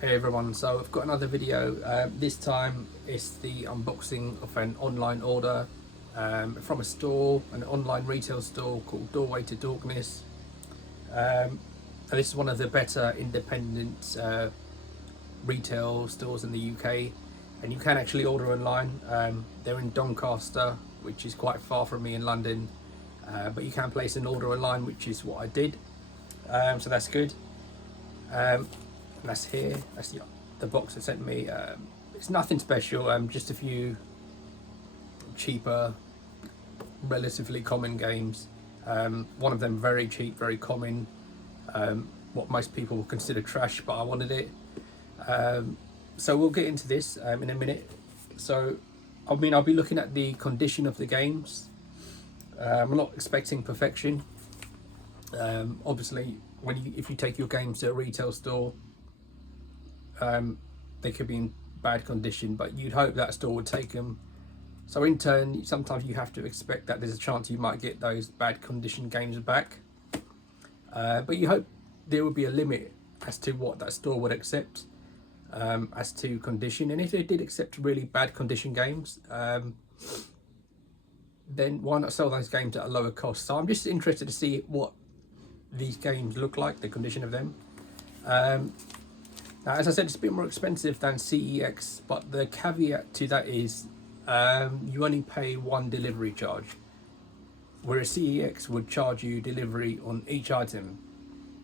Hey everyone, so I've got another video. This time it's the unboxing of an online order from a store, an online retail store called Doorway To Dorkness. And this is one of the better independent retail stores in the UK, and you can actually order online. They're in Doncaster, which is quite far from me in London, but you can place an order online, which is what I did. So that's good. And that's here. That's the box they sent me. It's nothing special. Just a few cheaper, relatively common games. One of them very cheap, very common. What most people would consider trash, but I wanted it. So we'll get into this in a minute. So, I mean, I'll be looking at the condition of the games. I'm not expecting perfection. Obviously, if you take your games to a retail store, they could be in bad condition, but you'd hope that store would take them. So in turn, sometimes you have to expect that there's a chance you might get those bad condition games back. But you hope there would be a limit as to what that store would accept as to condition. And if they did accept really bad condition games, then why not sell those games at a lower cost? So I'm just interested to see what these games look like, the condition of them. Now, as I said, it's a bit more expensive than CEX, but the caveat to that is you only pay one delivery charge, whereas CEX would charge you delivery on each item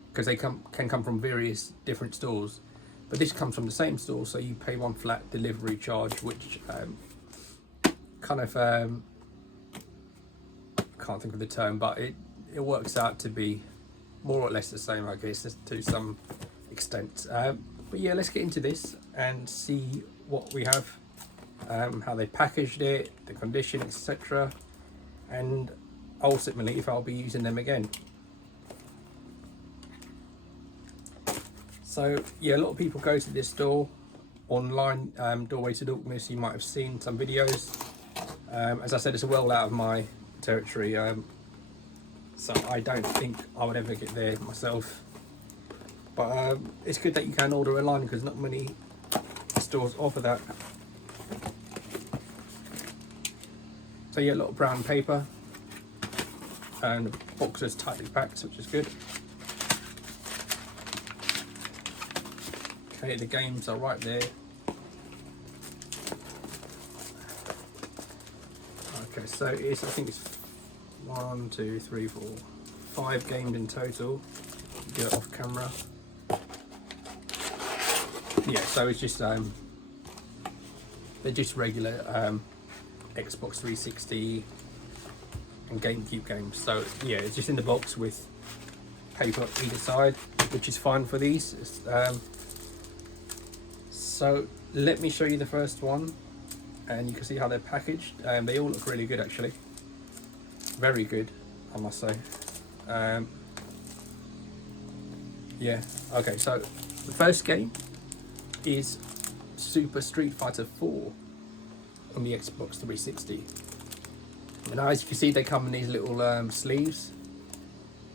because they can come from various different stores, but this comes from the same store, so you pay one flat delivery charge, which kind of can't think of the term, but it works out to be more or less the same, I guess, to some extent. But yeah, let's get into this and see what we have, how they packaged it, the condition, etc., and ultimately if I'll be using them again. So yeah, a lot of people go to this store online, Doorway To Dorkness. You might have seen some videos. As I said, it's well out of my territory, so I don't think I would ever get there myself. But it's good that you can order online because not many stores offer that. So yeah, a lot of brown paper, and the box is tightly packed, which is good. Okay, the games are right there. Okay, so I think it's 1, 2, 3, 4, 5 games in total. Get it off camera. Yeah, so it's just they're just regular Xbox 360 and GameCube games. So yeah, it's just in the box with paper either side, which is fine for these. So let me show you the first one, and you can see how they're packaged. They all look really good, actually. Very good, I must say. Yeah. Okay, so the first game is Super Street Fighter 4 on the Xbox 360. And as you can see, they come in these little sleeves.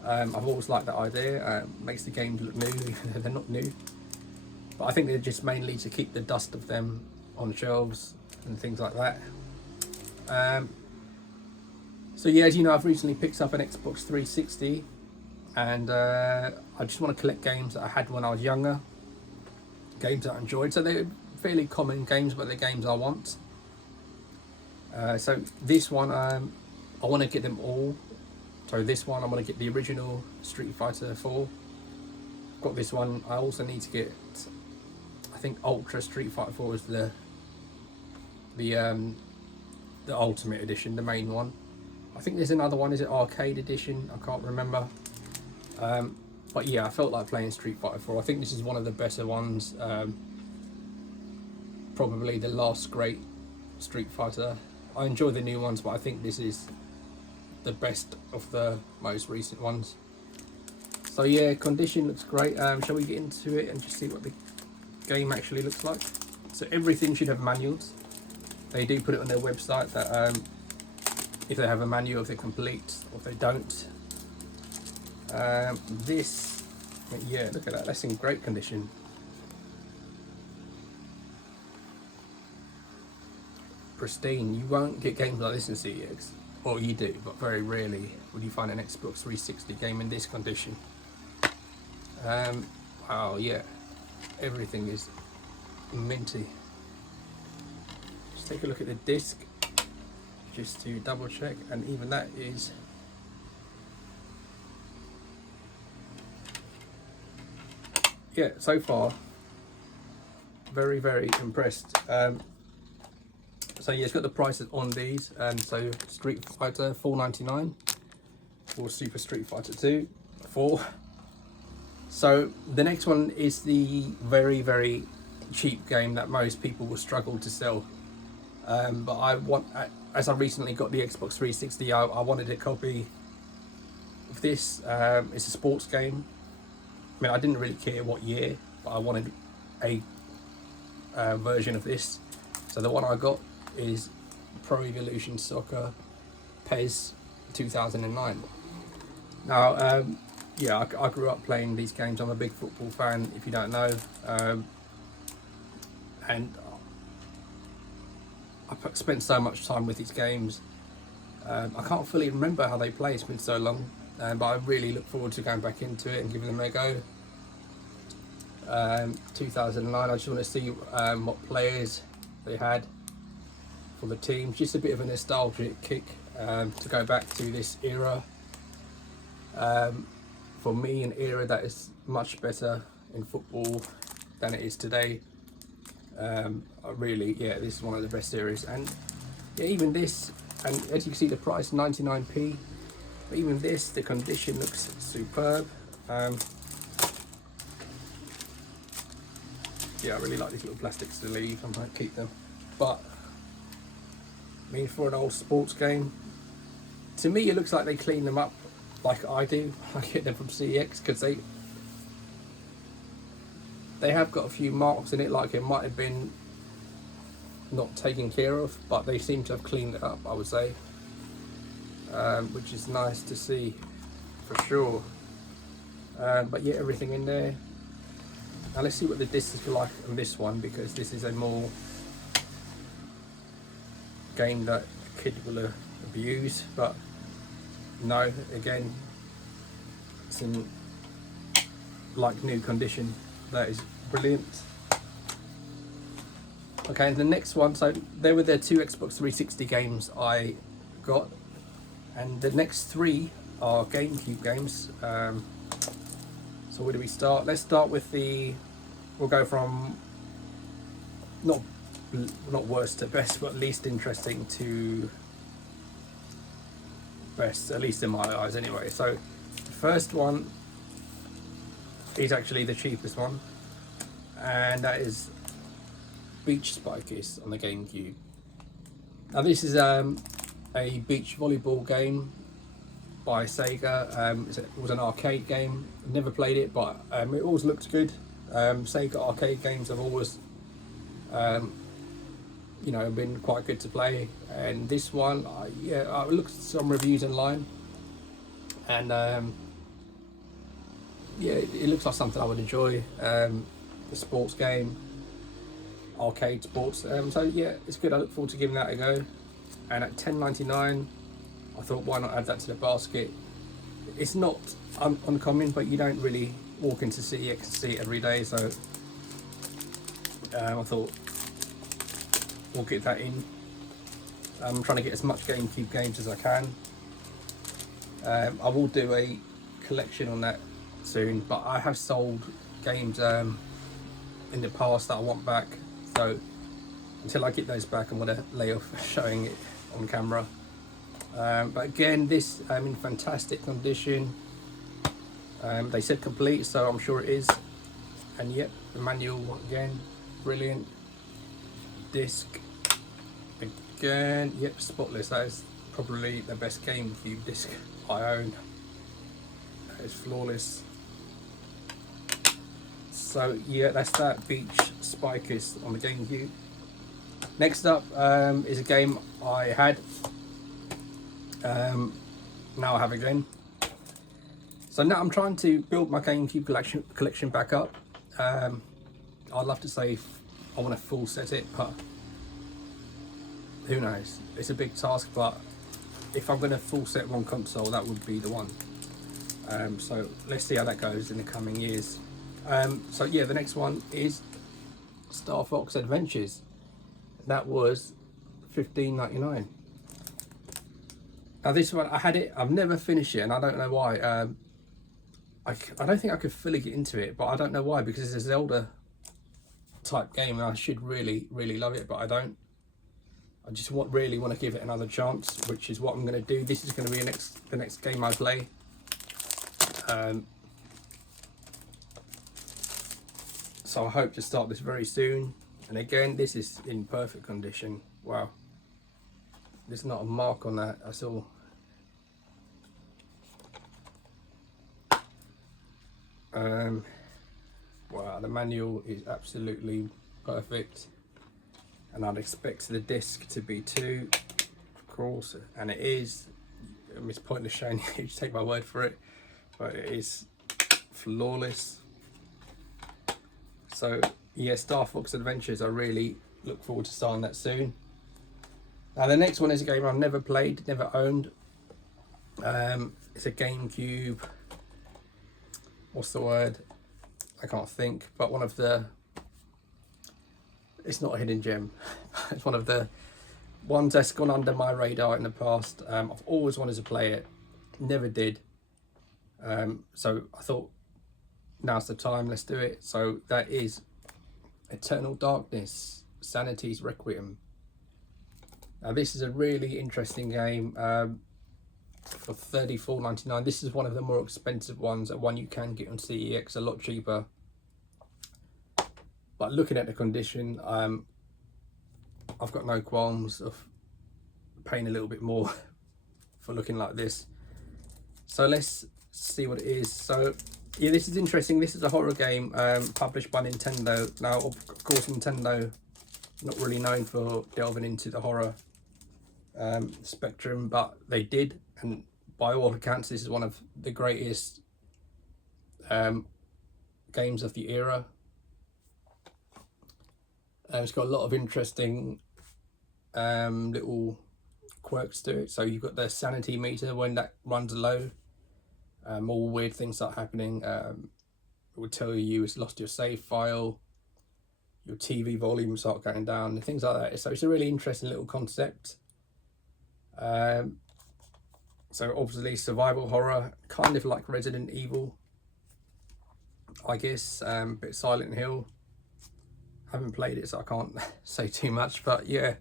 I've always liked that idea. Makes the games look new. They're not new, but I think they're just mainly to keep the dust of them on shelves and things like that. So yeah, as you know, I've recently picked up an Xbox 360, and I just want to collect games that I had when I was younger, games that I enjoyed. So they're fairly common games, but they're games I want. So this one, I want to get them all. So this one, I want to get the original Street Fighter 4. Got this one. I also need to get, I think Ultra Street Fighter 4 is the Ultimate Edition, the main one. I think there's another one. Is it Arcade Edition? I can't remember. But yeah, I felt like playing Street Fighter 4. I think this is one of the better ones. Probably the last great Street Fighter. I enjoy the new ones, but I think this is the best of the most recent ones. So yeah, condition looks great. Shall we get into it and just see what the game actually looks like? So everything should have manuals. They do put it on their website that if they have a manual, if they're complete, or if they don't. This, yeah, look at that, that's in great condition. pristine. You won't get games like this in CEX, or you do, but very rarely would you find an Xbox 360 game in this condition. Oh yeah, everything is minty. Just take a look at the disc, just to double check, and even that is yeah, so far very, very impressed. So yeah, it's got the prices on these, so Street Fighter $4.99 or Super Street Fighter 2 $4. So the next one is the very, very cheap game that most people will struggle to sell, but I want, as I recently got the Xbox 360, I wanted a copy of this. It's a sports game. I mean, I didn't really care what year, but I wanted a version of this. So the one I got is Pro Evolution Soccer PES 2009. Now, yeah, I grew up playing these games. I'm a big football fan, if you don't know, and I've spent so much time with these games. I can't fully remember how they play, it's been so long, but I really look forward to going back into it and giving them a go. 2009, I just want to see what players they had for the team. Just a bit of a nostalgic kick to go back to this era. For me, an era that is much better in football than it is today. Really, yeah, this is one of the best eras. And yeah, even this, and as you can see the price, 99p, but even this, the condition looks superb. Yeah, I really like these little plastic sleeves. I might keep them, but I mean, for an old sports game, to me it looks like they clean them up like I do. I get them from CEX, because they have got a few marks in it, like it might have been not taken care of, but they seem to have cleaned it up, I would say, which is nice to see for sure. But yeah, everything in there. Now let's see what the disc is like on this one, because this is a more game that a kid will abuse, but no, again, it's in like new condition. That is brilliant. Okay, and the next one, so there were the 2 Xbox 360 games I got, and the next 3 are GameCube games. So where do we start? Let's start with we'll go from not worst to best, but least interesting to best, at least in my eyes anyway. So the first one is actually the cheapest one, and that is Beach Spikers on the GameCube. Now this is a beach volleyball game by Sega. It was an arcade game. Never played it, but it always looked good. Sega arcade games have always, you know, been quite good to play. And this one, yeah, I looked at some reviews online, and yeah, it looks like something I would enjoy. The sports game, arcade sports. So yeah, it's good. I look forward to giving that a go. And at $10.99. I thought, why not add that to the basket? It's not uncommon, but you don't really walk into CEX and see it every day, so I thought we'll get that in. I'm trying to get as much GameCube games as I can. I will do a collection on that soon, but I have sold games in the past that I want back, so until I get those back, I'm going to lay off showing it on camera. But again, this in fantastic condition. They said complete, so I'm sure it is. And yep, the manual again, brilliant. Disc again, yep, spotless. That is probably the best GameCube disc I own. That is flawless. So yeah, that's that, Beach Spikers on the GameCube. Next up is a game I had. Now I have again. So now I'm trying to build my GameCube collection back up. I'd love to say I want to full set it, but who knows? It's a big task, but if I'm going to full set one console, that would be the one. So let's see how that goes in the coming years. So yeah, the next one is Star Fox Adventures. That was $15.99. Now this one, I had it, I've never finished it, and I don't know why. I don't think I could fully get into it, but I don't know why, because it's a Zelda type game and I should really love it, but I don't. I just really want to give it another chance, which is what I'm going to do. This is going to be the next game I play. So I hope to start this very soon. And again, this is in perfect condition. Wow, there's not a mark on that at all. Wow, the manual is absolutely perfect, and I'd expect the disc to be too, of course, and it is. It's pointless showing you, just take my word for it, but it is flawless. So yeah, Star Fox Adventures, I really look forward to starting that soon. Now the next one is a game I've never played, never owned. It's a GameCube, what's the word, I can't think, but one of the, it's not a hidden gem, it's one of the ones that's gone under my radar in the past. I've always wanted to play it, never did. So I thought, now's the time, let's do it. So that is Eternal Darkness, Sanity's Requiem. Now this is a really interesting game, for $34.99. This is one of the more expensive ones, and one you can get on CEX a lot cheaper. But looking at the condition, I've got no qualms of paying a little bit more for looking like this. So let's see what it is. So yeah, this is interesting. This is a horror game, published by Nintendo. Now, of course, Nintendo not really known for delving into the horror spectrum, but they did, and by all accounts, this is one of the greatest games of the era. It's got a lot of interesting little quirks to it. So you've got the sanity meter. When that runs low, all weird things start happening. It would tell you it's lost your save file, your TV volume start going down, and things like that. So it's a really interesting little concept. So obviously survival horror, kind of like Resident Evil, I guess, bit Silent Hill. I haven't played it, so I can't say too much, but yeah,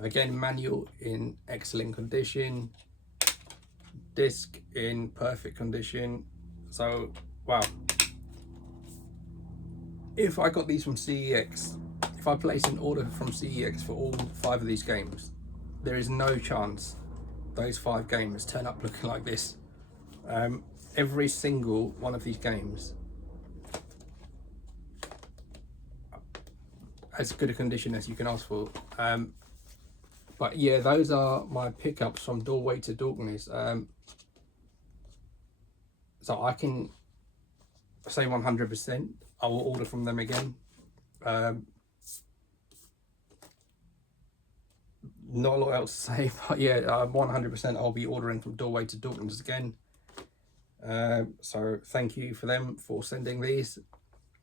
again, manual in excellent condition, disc in perfect condition. So wow, if I got these from CEX, if I place an order from CEX for all 5 of these games, there is no chance those 5 games turn up looking like this. Every single one of these games, as good a condition as you can ask for. But yeah, those are my pickups from Doorway to Dorkness. So I can say 100% I will order from them again. Not a lot else to say, but yeah, 100% I'll be ordering from Doorway to Dorkness again. So thank you for them for sending these.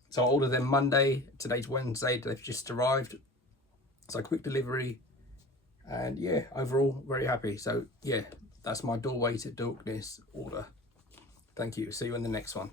So I ordered them Monday, today's Wednesday, they've just arrived. So quick delivery, and yeah, overall very happy. So yeah, that's my Doorway to Dorkness order. Thank you, see you in the next one.